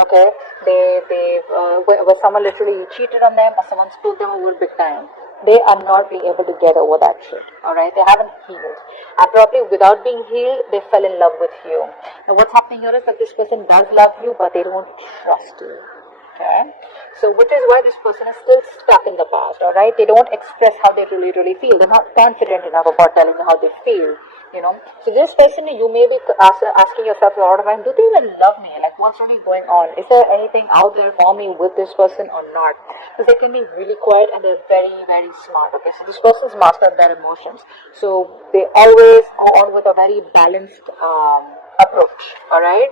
Okay, where someone literally cheated on them or someone screwed them over big time, they are not being able to get over that shit. All right, they haven't healed, and probably without being healed, they fell in love with you. Now, what's happening here is that this person does love you, but they don't trust you. Okay, so which is why this person is still stuck in the past. All right, they don't express how they really feel. They're not confident enough about telling you how they feel. So this person, you may be asking yourself a lot of time, do they even love me? Like, what's really going on? Is there anything out there for me with this person or not? Because they can be really quiet and they're very smart. Okay, so this person's mastered their emotions, so they always go on with a very balanced approach. All right.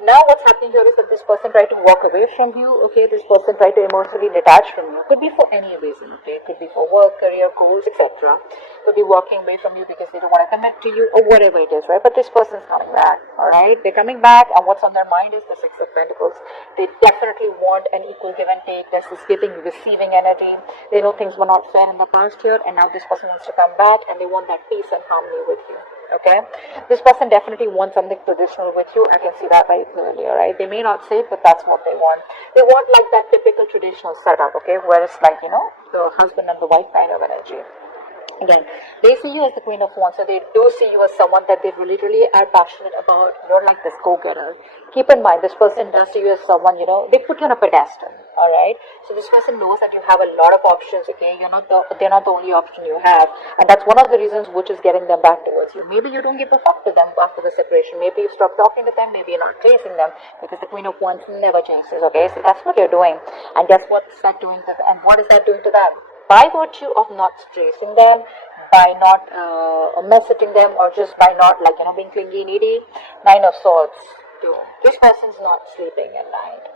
Now what's happening here is that this person tried to walk away from you. Okay, this person tried to emotionally detach from you. Could be for any reason. Okay, could be for work, career, goals, etc. Could be walking away from you because they don't want to commit to you or whatever it is, right? But this person's coming back. All right, they're coming back, and what's on their mind is the Six of Pentacles. They definitely want an equal give and take. There's this giving, receiving energy. They know things were not fair in the past here, and now this person wants to come back, and they want that peace and harmony with you. Okay, this person definitely wants something traditional with you. I can see that very clearly. All right, they may not say it, but that's what they want. They want like that typical traditional setup. Okay, where it's like the husband and the wife kind of energy. Again, they see you as the Queen of Wands, so they do see you as someone that they really are passionate about. You're like this go-getter. Keep in mind, this person does see you as someone, they put you on a pedestal. All right, so this person knows that you have a lot of options. Okay, they're not the only option you have, and that's one of the reasons which is getting them back towards you. Maybe you don't give a fuck to them after the separation. Maybe you stop talking to them. Maybe you're not chasing them, because the Queen of Wands never chases. Okay, so that's what you're doing, and guess what's that doing to them? And what is that doing to them? By virtue of not stressing them, by not messaging them, or just by not being clingy, needy. Nine of Swords. Too. This person's not sleeping at night.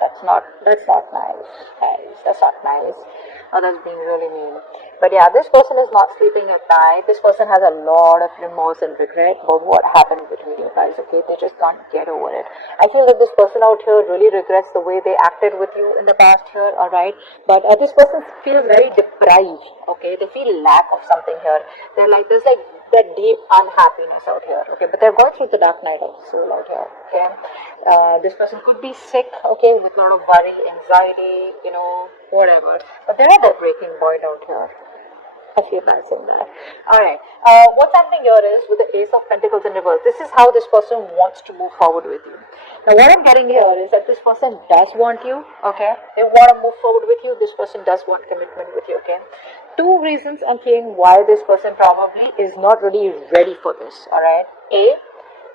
That's not nice, guys. That's not nice. Oh, that's being really mean. But yeah, this person is not sleeping at night. This person has a lot of remorse and regret about what happened between you guys. Okay, they just can't get over it. I feel that this person out here really regrets the way they acted with you in the past here. All right, but this person feels very deprived. Okay, they feel lack of something here. There's that deep unhappiness out here. Okay, but they're going through the dark night of the soul out here. Okay, this person could be sick. Okay, with a lot of worry, anxiety, whatever. But they're at a breaking point out here. I feel bad saying that. Alright. What's happening here is with the Ace of Pentacles in reverse. This is how this person wants to move forward with you. Now, what I'm getting here is that this person does want you. Okay. They want to move forward with you. This person does want commitment with you. Okay. Two reasons I'm seeing why this person probably is not really ready for this. Alright. A,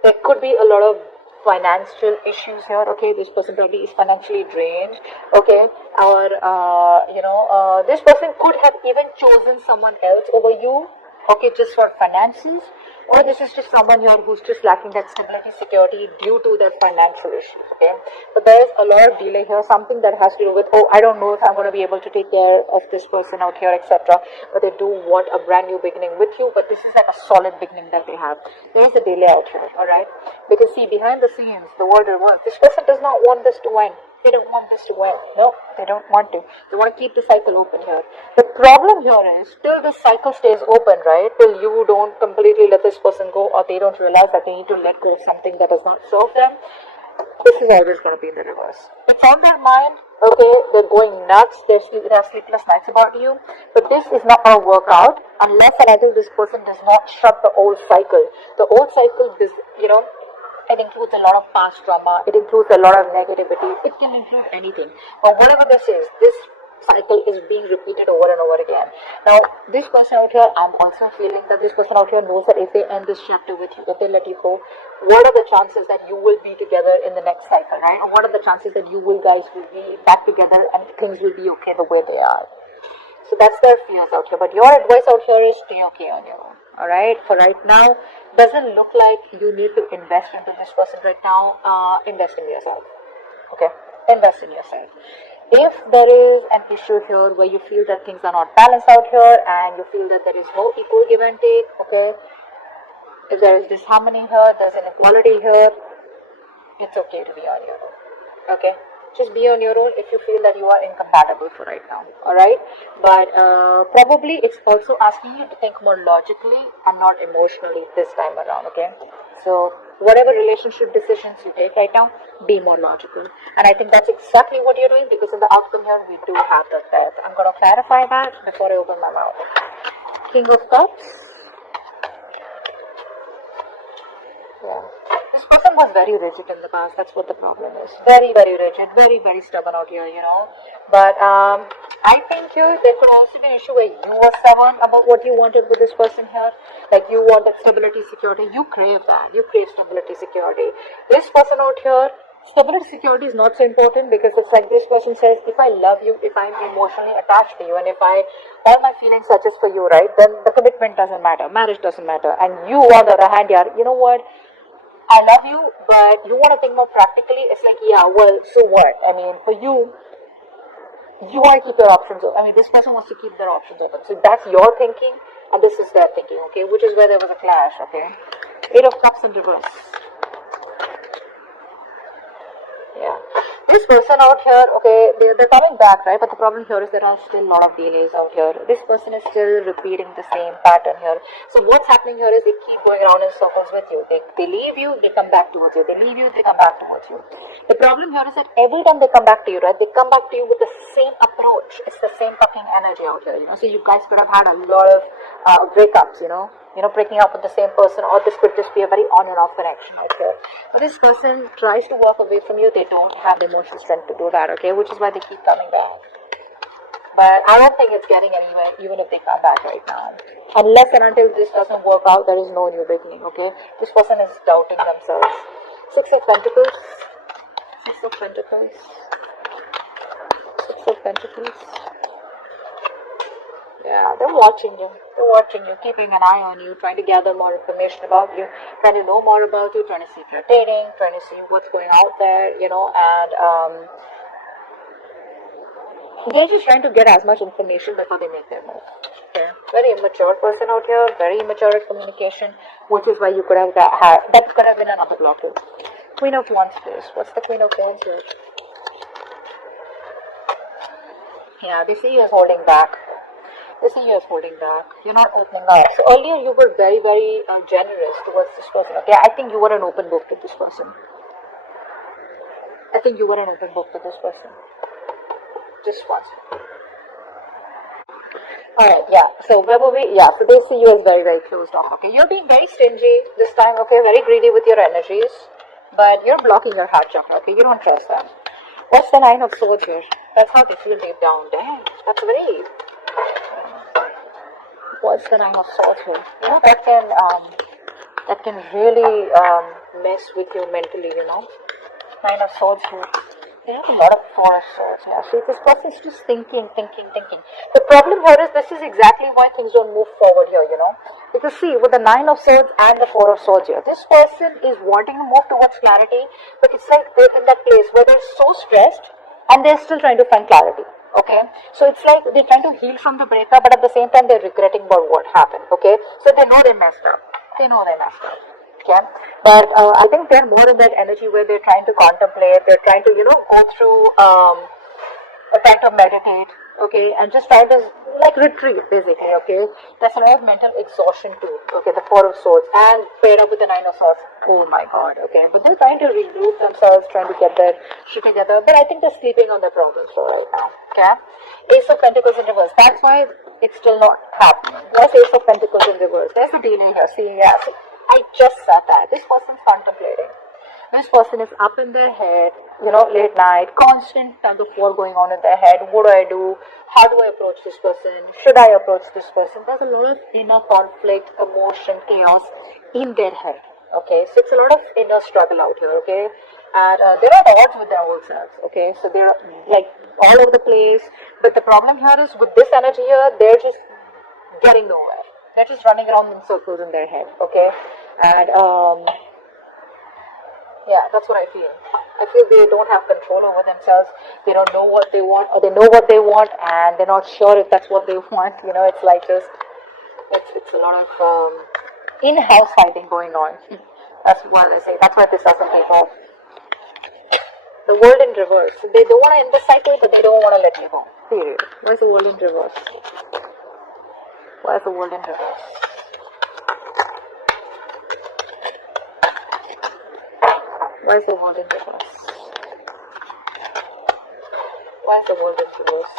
there could be a lot of financial issues here. Okay, this person probably is financially drained. Okay, or this person could have even chosen someone else over you. Okay, just for finances, or this is just someone here who's just lacking that stability, security due to their financial issues. Okay, but there is a lot of delay here, something that has to do with, oh, I don't know if I'm going to be able to take care of this person out here, etc. But they do want a brand new beginning with you, but this is like a solid beginning that they have. There is a delay out here. All right, because see, behind the scenes, the world reverse, this person does not want this to end. They don't want this to end. No, they don't want to. They want to keep the cycle open here. The problem here is, till this cycle stays open, right? Till you don't completely let this person go, or they don't realize that they need to let go of something that does not serve them, this is always going to be in the reverse. It's on their mind. Okay, they're going nuts. They have sleepless nights about you. But this is not going to work out unless and until this person does not shut the old cycle. The old cycle is, it includes a lot of past trauma. It includes a lot of negativity. It can include anything. But whatever this is, this cycle is being repeated over and over again. Now, this person out here, I'm also feeling that this person out here knows that if they end this chapter with you, if they let you go, what are the chances that you will be together in the next cycle, right? Or what are the chances that you guys will be back together and things will be okay the way they are? So that's their fears out here. But your advice out here is stay okay on your own. Alright, for right now, doesn't look like you need to invest into this person right now. Invest in yourself. Okay, invest in yourself. If there is an issue here where you feel that things are not balanced out here and you feel that there is no equal give and take, okay, if there is disharmony here, there's inequality here, it's okay to be on your own. Okay, just be on your own if you feel that you are incompatible for right now. Alright, but probably it's also asking you to think more logically and not emotionally this time around. Okay, so whatever relationship decisions you take right now, be more logical. And I think that's exactly what you're doing, because in the outcome here, we do have the death. I'm going to clarify that before I open my mouth. King of Cups. Yeah. This person was very rigid in the past. That's what the problem is. Very, very rigid. Very, very stubborn out here, you know. But I think here there could also be an issue where you were stubborn about what you wanted with this person here. Like you wanted stability, security. You crave that. You crave stability, security. This person out here, stability, security is not so important, because it's like this person says, if I love you, if I'm emotionally attached to you, and if all my feelings are just for you, right, then the commitment doesn't matter. Marriage doesn't matter. And you, on the other hand, you know what? I love you, but you want to think more practically. It's like, yeah, well, so what? I mean, for you, you want to keep your options open. I mean, this person wants to keep their options open. So that's your thinking, and this is their thinking, okay? Which is where there was a clash, okay? Eight of Cups in reverse. Yeah. This person out here, okay, they're coming back, right? But the problem here is there are still a lot of delays out here. This person is still repeating the same pattern here. So what's happening here is they keep going around in circles with you. They leave you, they come back towards you. They leave you, they come back towards you. The problem here is that every time they come back to you, right, they come back to you with the same approach. It's the same fucking energy out here, you know. So you guys could have had a lot of breakups, you know, breaking up with the same person, or this could just be a very on and off connection out here. But this person tries to walk away from you. They don't have the emotional strength to do that, okay, which is why they keep coming back. But I don't think it's getting anywhere, even if they come back right now. Unless and until this doesn't work out, there is no new beginning, okay? This person is doubting themselves. Six of Pentacles. Six of Pentacles. Six of Pentacles. Yeah, they're watching you. They're watching you, keeping an eye on you, trying to gather more information about you, trying to know more about you, trying to see if you're dating, trying to see what's going out there, you know, and they're just trying to get as much information before they make their move. Okay. Very immature person out here, very immature at communication, which is why you could have that could have been another blockage. Queen of Wands, please. What's the Queen of Wands here? Yeah, they see you as holding back. They see you as holding back. You're not opening up. So earlier you were very, very generous towards this person. Okay, I think you were an open book to this person. I think you were an open book to this person. Just once. Alright, yeah. So where were we? Yeah, so they see you as very, very closed off. Okay, you're being very stingy this time. Okay, very greedy with your energies, but you're blocking your heart chakra. Okay, you don't trust them. What's the Nine of Swords here? That's how they feel deep down. Damn, that's very. What's the Nine of Swords here? You know, that can really mess with you mentally, you know. Nine of Swords here. They have a lot of Four of Swords. Yeah, see, this person's just thinking. The problem here is this is exactly why things don't move forward here, you know. Because see, with the Nine of Swords and the Four of Swords here, this person is wanting to move towards clarity, but it's like they're in that place where they're so stressed and they're still trying to find clarity. Okay, so it's like they're trying to heal from the breakup, but at the same time they're regretting about what happened. Okay, so they know they messed up. Okay, but I think they're more in that energy where they're trying to contemplate. They're trying to, you know, go through trying to meditate. Okay, and just trying to like retreat basically. Okay, that's a lot of mental exhaustion too. Okay, the Four of Swords and paired up with the Nine of Swords. Oh my God. Okay, but they're trying to regroup themselves, trying to get their shit together. But I think they're sleeping on their problems for right now. Okay, Ace of Pentacles in reverse. That's why it's still not happening. What's Ace of Pentacles in reverse? There's a delay here. See, yeah. See, I just said that. This person's contemplating. This person is up in their head, you know, late night, constant tug of war going on in their head. What do I do? How do I approach this person? Should I approach this person? There's a lot of inner conflict, emotion, chaos in their head. Okay, so it's a lot of inner struggle out here. Okay, and they're at odds with their own selves. Okay, so they're like all over the place. But the problem here is with this energy here, they're just getting nowhere. They're just running around in circles in their head. Okay, and yeah, that's what I feel. I feel they don't have control over themselves. They don't know what they want, or they know what they want, and they're not sure if that's what they want. You know, it's like just, it's a lot of in-house fighting going on. That's what I say. That's why this doesn't take off. The World in reverse. They don't want to end the cycle, but they don't want to let you go. Period. Why is the World in reverse? Why is the World in reverse? Why is the world in reverse? Why is the world in reverse?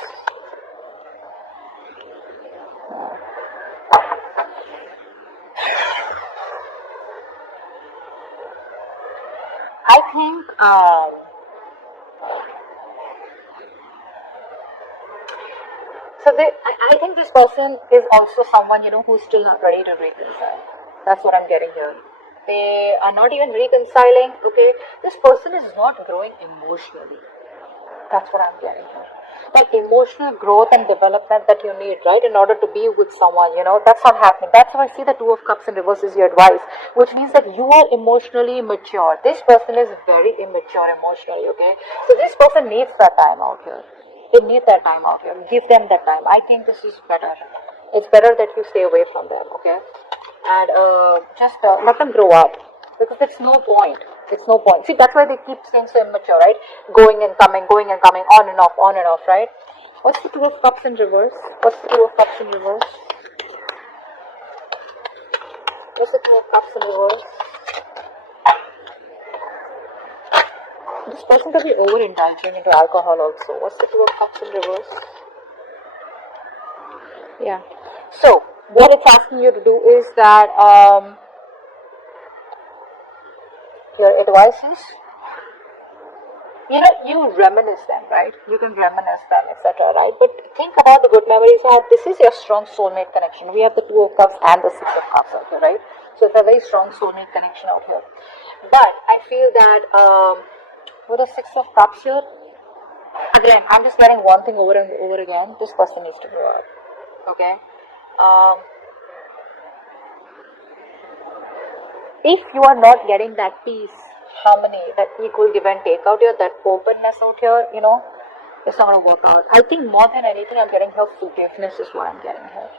I think I think this person is also someone, who's still not ready to reconcile. That's what I'm getting here. They are not even reconciling, okay? This person is not growing emotionally. That's what I'm getting here. Like emotional growth and development that you need, right, in order to be with someone, that's not happening. That's why I see the Two of Cups in reverse is your advice, which means that you are emotionally mature. This person is very immature emotionally, okay? So this person needs that time out here. They need that time out here. Give them that time. I think this is better. It's better that you stay away from them, okay? And just let them grow up, because it's no point. It's no point. See, that's why they keep staying so immature, right? Going and coming, on and off, right? What's the Two of Cups in reverse? What's the Two of Cups in reverse? What's the Two of Cups in reverse? This person could be overindulging into alcohol also. What's the Two of Cups in reverse? Yeah. So, what it's asking you to do is that your advice is, you reminisce them, right? You can reminisce them, etc., right? But think about the good memories. This is your strong soulmate connection. We have the Two of Cups and the Six of Cups out here, right? So it's a very strong soulmate connection out here. But I feel that with the Six of Cups here, again, I'm just getting one thing over and over again. This person needs to grow up, okay? If you are not getting that peace, harmony, that equal give and take out here, that openness out here, it's not going to work out. I think more than anything, I'm getting here forgiveness is what I'm getting here.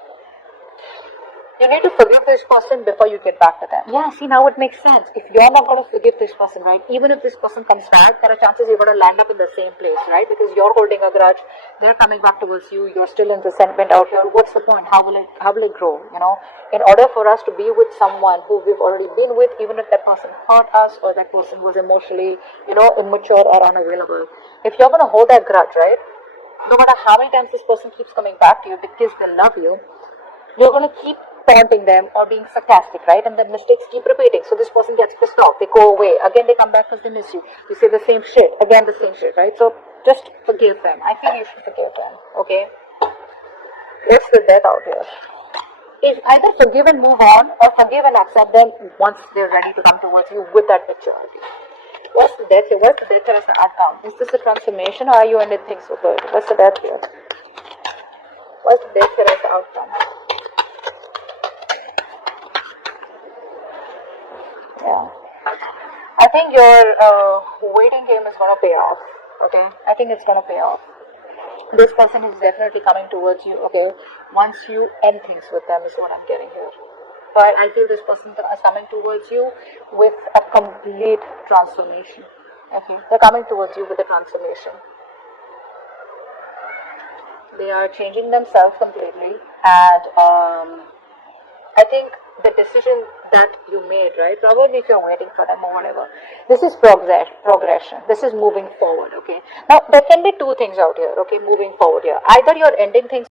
You need to forgive this person before you get back to them. Yeah, see, now it makes sense. If you're not going to forgive this person, right, even if this person comes back, there are chances you're going to land up in the same place, right? Because you're holding a grudge, they're coming back towards you, you're still in resentment out here. What's the point? How will it grow, In order for us to be with someone who we've already been with, even if that person hurt us or that person was emotionally, immature or unavailable, if you're going to hold that grudge, right, no matter how many times this person keeps coming back to you because they love you, you're going to keep taunting them or being sarcastic, right? And the mistakes keep repeating. So this person gets pissed off. They go away. Again, they come back because they miss you. You say the same shit. Again, the same shit, right? So just forgive them. I feel you should forgive them, okay? What's the death out here? Is either forgive and move on, or forgive and accept them once they're ready to come towards you with that maturity. What's the death here? What's the death here as an outcome? Is this a transformation, or are you ending things so good? What's the death here? What's the death here as the outcome? Yeah. I think your waiting game is going to pay off, okay? I think it's going to pay off. This person is definitely coming towards you, okay? Once you end things with them is what I'm getting here. But I feel this person is coming towards you with a complete transformation, okay? They're coming towards you with a transformation. They are changing themselves completely, and I think the decision that you made, right, probably if you're waiting for them or whatever, this is progression. This is moving forward, okay? Now, there can be two things out here, okay, moving forward here. Either you're ending things